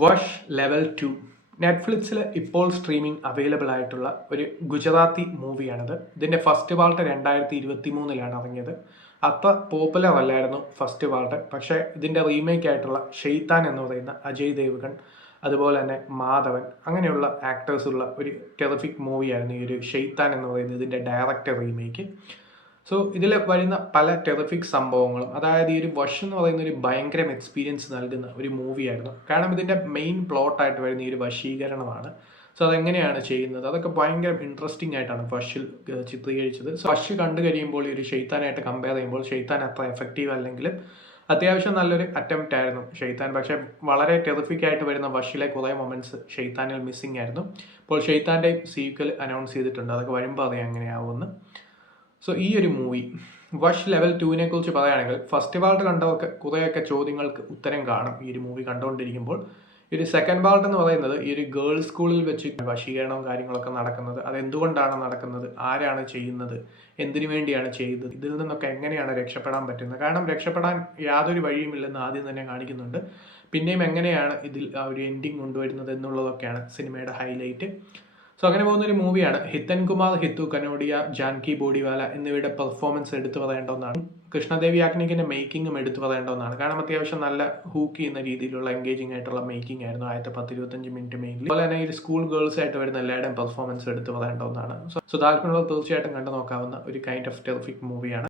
Wash level 2 നെറ്റ്ഫ്ലിക്സിൽ ഇപ്പോൾ streaming available ആയിട്ടുള്ള ഒരു ഗുജറാത്തി മൂവിയാണിത്. ഇതിൻ്റെ ഫസ്റ്റ് പാർട്ട് 2023 ഇറങ്ങിയത്. അത്ര പോപ്പുലർ അല്ലായിരുന്നു ഫസ്റ്റ് പാർട്ട്. പക്ഷേ ഇതിൻ്റെ റീമേക്ക് ആയിട്ടുള്ള ഷെയ്ത്താൻ എന്ന് പറയുന്ന അജയ് ദേവ്ഗൺ, അതുപോലെ തന്നെ മാധവൻ, അങ്ങനെയുള്ള ആക്ടേഴ്സുള്ള ഒരു ടെറിഫിക് മൂവിയായിരുന്നു ഈ ഒരു ഷെയ്ത്താൻ എന്ന് പറയുന്ന ഇതിൻ്റെ ഡയറക്ടർ റീമേക്ക്. സോ ഇതിൽ വരുന്ന പല ടെറിഫിക് സംഭവങ്ങളും, അതായത് ഈ ഒരു വഷ് എന്ന് പറയുന്ന ഒരു ഭയങ്കര എക്സ്പീരിയൻസ് നൽകുന്ന ഒരു മൂവിയായിരുന്നു. കാരണം ഇതിൻ്റെ മെയിൻ പ്ലോട്ടായിട്ട് വരുന്ന ഈ ഒരു വശീകരണമാണ്. സോ അതെങ്ങനെയാണ് ചെയ്യുന്നത്, അതൊക്കെ ഭയങ്കര ഇൻട്രസ്റ്റിംഗ് ആയിട്ടാണ് വഷിൽ ചിത്രീകരിച്ചത്. സോ വഷ് കണ്ടു കഴിയുമ്പോൾ ഈ ഒരു ഷെയ്ത്താനായിട്ട് കമ്പയർ ചെയ്യുമ്പോൾ ഷെയ്ത്താൻ അത്ര എഫക്റ്റീവ് അല്ലെങ്കിലും അത്യാവശ്യം നല്ലൊരു അറ്റംപ്റ്റ് ആയിരുന്നു ഷെയ്ത്താൻ. പക്ഷേ വളരെ ടെറിഫിക് ആയിട്ട് വരുന്ന വഷിലെ കുറേ മൊമെന്റ്സ് ഷെയ്ത്താനിൽ മിസ്സിംഗ് ആയിരുന്നു. ഇപ്പോൾ ഷെയ്ത്താൻ്റെ സീക്വൽ അനൗൺസ് ചെയ്തിട്ടുണ്ട്, അതൊക്കെ വരുമ്പോൾ അറിയാം എങ്ങനെയാവുമെന്ന്. സോ ഈ ഒരു മൂവി വഷ് ലെവൽ 2 കുറിച്ച് പറയുകയാണെങ്കിൽ, ഫസ്റ്റ് പാർട്ട് കണ്ടവർക്ക് കുറേയൊക്കെ ചോദ്യങ്ങൾക്ക് ഉത്തരം കാണും ഈ ഒരു മൂവി കണ്ടുകൊണ്ടിരിക്കുമ്പോൾ. ഈ ഒരു സെക്കൻഡ് പാർട്ട് എന്ന് പറയുന്നത് ഈ ഒരു ഗേൾസ് സ്കൂളിൽ വെച്ച് വശീകരണവും കാര്യങ്ങളൊക്കെ നടക്കുന്നത്, അതെന്തുകൊണ്ടാണ് നടക്കുന്നത്, ആരാണ് ചെയ്യുന്നത്, എന്തിനു വേണ്ടിയാണ് ചെയ്യുന്നത്, ഇതിൽ നിന്നൊക്കെ എങ്ങനെയാണ് രക്ഷപ്പെടാൻ പറ്റുന്നത്. കാരണം രക്ഷപ്പെടാൻ യാതൊരു വഴിയുമില്ലെന്ന് ആദ്യം തന്നെ കാണിക്കുന്നുണ്ട്. പിന്നെയും എങ്ങനെയാണ് ഇതിൽ ആ ഒരു എൻഡിങ് കൊണ്ടുവരുന്നത് എന്നുള്ളതൊക്കെയാണ് സിനിമയുടെ ഹൈലൈറ്റ്. സോ അങ്ങനെ പോകുന്നൊരു മൂവിയാണ്. ഹിതൻ കുമാർ, ഹിത്തു കനോഡിയ, ജാൻകി ബോഡിവാല എന്നിവയുടെ പെർഫോമൻസ് എടുത്തു പറയേണ്ട ഒന്നാണ്. കൃഷ്ണദേവി യാഗ്നിക്കിന്റെ മേക്കിങ്ങും എടുത്തു പറയേണ്ട ഒന്നാണ്. കാരണം അത്യാവശ്യം നല്ല ഹൂക്ക് ചെയ്യുന്ന രീതിയിലുള്ള എൻഗേജിംഗ് ആയിട്ടുള്ള മേക്കിംഗ് ആയിരുന്നു ആദ്യത്തെ 10-25 മിനിറ്റ് മെയിൻലി. അതുപോലെ തന്നെ ഈ സ്കൂൾ ഗേൾസ് ആയിട്ട് വരുന്ന എല്ലാവരുടെയും പെർഫോമൻസ് എടുത്തു പറയേണ്ട ഒന്നാണ്. സോ താല്പര്യമുള്ളത് തീർച്ചയായിട്ടും കണ്ടു നോക്കാവുന്ന ഒരു കൈൻഡ് ഓഫ് ടെറിഫിക് മൂവിയാണ്.